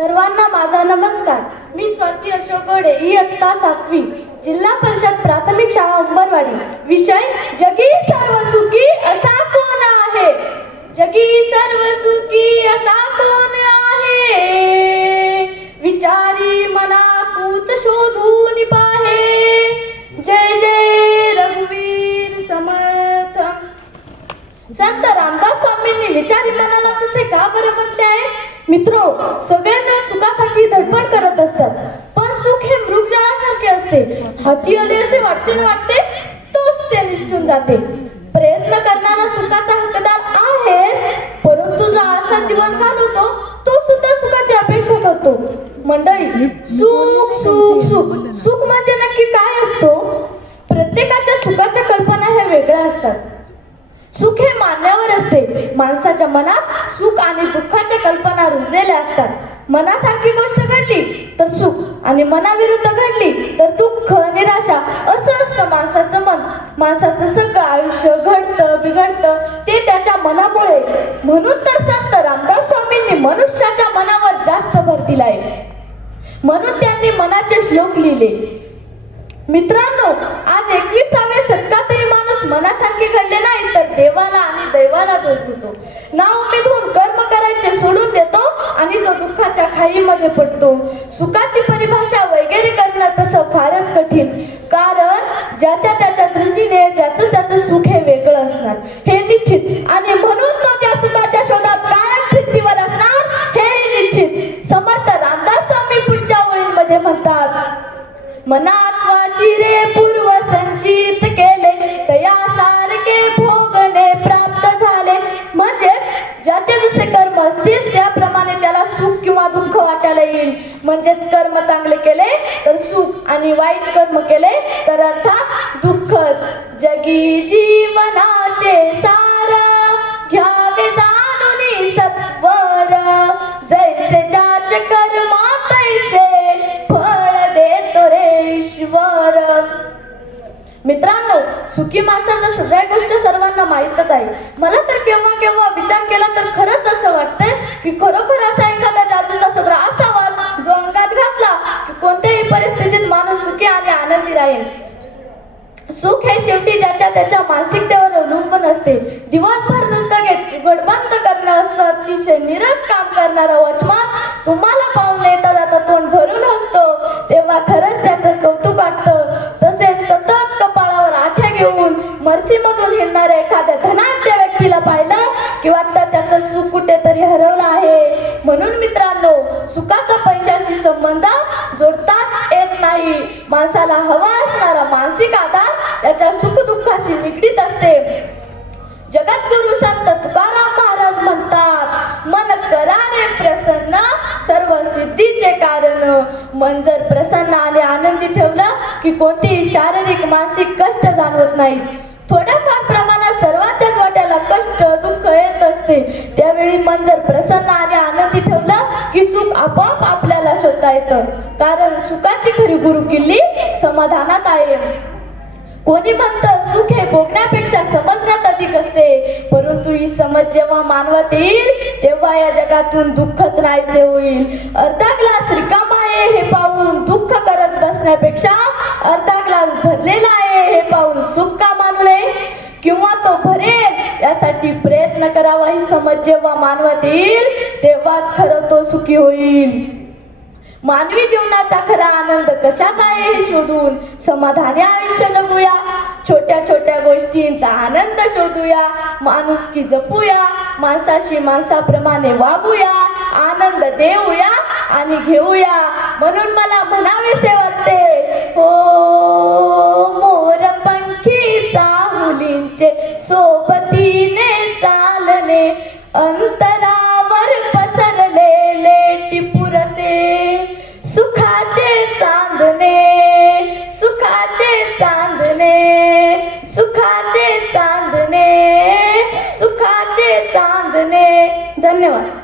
सर्वांना माझा नमस्कार. मी स्वाती अशोक गोडे, इयत्ता 7वी, जिल्हा परिषद प्राथमिक शाळा उंबरवाडी. विषय जगी सर्व सुखी असा कोण आहे. जगी सर्व सुखी असा कोण आहे. विचारी मना तूच शोधून पाहे. जय जय रघुवीर समर्थ. संत रामदास स्वामींनी विचारी मनाला तसे का बरं म्हटले आहे. मित्रो, सगळेजण सुखासाठी धडपड करत असतात, पण सुख हे मृगजळासारखे असते. हाती आले असे वाटते न वाटते तोच ते निष्ठून जाते. प्रयत्न करणारा सुखाचा हकदार आहे, परंतु जो असा दिवस घालवतो तो सुद्धा सुखाची अपेक्षा करतो. मंडळी, सुख सुख सुख सुख म्हणजे नक्की काय असतो. प्रत्येकाच्या सुखाच्या कल्पना ह्या वेगळ्या असतात. सुख हे मानण्यावर असते. माणसाच्या मनात सुख आणि दुःखाच्या कल्पना रुजलेल्या असतात. मनासारखी गोष्ट घडली तर सुख आणि मनाविरुद्ध घडली तर दुःख, निराशा असं असतं माणसाचं मन. माणसाचं सगळं आयुष्य घडतं बिघडतं ते त्याच्या मनामुळे. म्हणून तर संत रामदास स्वामींनी मनुष्याच्या मनावर जास्त भर दिलाय. म्हणून त्यांनी मनाचे श्लोक लिहिले. मित्रांनो, आज 21व्या शतकातही माणूस मनासारखे घडले नाही तर देवाला आणि दैवाला दोष देतो. ना उमेद होऊन कर्म करायचे सोडून देतो आणि तो दुःखाच्या खाईमध्ये पडतो. सुखाची परिभाषा वगैरे करणं तसं फारच कठीण, कारण ज्याच्या त्याच्या दृष्टीने ज्याचं त्याचं सुख हे वेगळं असणार हे निश्चित. आणि म्हणून तो त्या सुखाच्या शोधात कायम फिरतीवर असणार हे निश्चित. समर्थ रामदास स्वामी पुढच्या ओळींमध्ये म्हणतात, मनात्वाची रे पूर्व संचित केले तया सारखे भोगणे प्राप्त झाले. म्हणजे ज्याचे जसे कर्म असतील त्याप्रमाणे त्याला सुख किंवा दुःख वाटायला येईल. म्हणजेच कर्म चांगले केले तर सुख आणि वाईट कर्म केले तर अर्थात दुःखच. जगी जीवनाचे सार घ्यावे जाणून सत्वर. जैसे ज्याचे कर्म तैसे फळ देतो रे ईश्वर. मित्रांनो, सुखी माणसाच्या सगळ्या गोष्टी सर्वांना माहीतच आहे. मला तर केव्हा केव्हा विचार केला तर खरंच असं वाटतंय की खरोखर असा एखादा जादूचा सदरा असावा जो अंगात घातला की कोणत्याही परिस्थितीत माणूस सुखी आणि आनंदी राहील. सुख हे शेवटी ज्याच्या त्याच्या मानसिकतेवर अवलंबून असते. दिवसभर नुसतं गडबंद करणं असं अतिशय निरस काम करणारा वॉचमन तुम्हाला पाहून येता जाता तोंड भरून हसतो तेव्हा खरंच त्याचं कौतुक वाटतं. तसेच सतत कपाळावर आठ्या घेऊन मर्सीमधून हिंडणाऱ्या एखाद्या धनाढ्य व्यक्तीला पाहिलं की वाटतं त्याचं सुख कुठेतरी हरवलं आहे. म्हणून मित्रांनो, सुखाचा पैशाशी संबंध जोडताच येत नाही. माणसाला हवा असणारा मानसिक आधार त्याच्या सुखदुःखाशी निगडीत असते. जगद्गुरु संत तुकाराम महाराज म्हणतात, मन करा रे प्रसन्न सर्व सिद्धीचे कारण. मन जर प्रसन्न आणि आनंदी ठेवलं की कोणतीही शारीरिक मानसिक कष्ट जाणवत नाही. थोड्याफार प्रमाणात सर्वांच्याच वाट्याला कष्ट दुःख येत असते. त्यावेळी मन जर प्रसन्न आणि आनंदी ठेवलं की सुख आपोआप आपल्याला शोधता येतं. कारण सुखाची खरी गुरुकिल्ली समाधानात आहे. कोणी म्हणतं सुख हे भोगण्यापेक्षा समजण्यात अधिक असते, परंतु ही समज जेव्हा मानवात येईल तेव्हा या जगातून दुःखच नाहीसे होईल. अर्धा ग्लास रिकामा आहे हे पाहून दुःख करत बसण्यापेक्षा अर्धा ग्लास भरलेला आहे हे पाहून सुख का मानू नये किंवा तो भरेल यासाठी प्रयत्न करावा. ही समज जेव्हा मानवात येईल तेव्हाच खरं तो सुखी होईल. मानवी जीवनाचा खरा आनंद कशात आहे हे शोधून समाधानी आयुष्य जगूया. छोट्या छोट्या गोष्टींचा आनंद शोधूया. माणुसकी जपूया. माणसाशी माणसाप्रमाणे वागूया. आनंद देऊया आणि घेऊया. म्हणून मला म्हणावेसे वाटते, हो मोर पंखीचा हुलींचे सोबतीने चालणे अंतरावर पसरलेले टिपुरसे सुखाचे चांदणे सुखाचे चांदणे सुखाचे चांदणे सुखाचे चांदणे. धन्यवाद.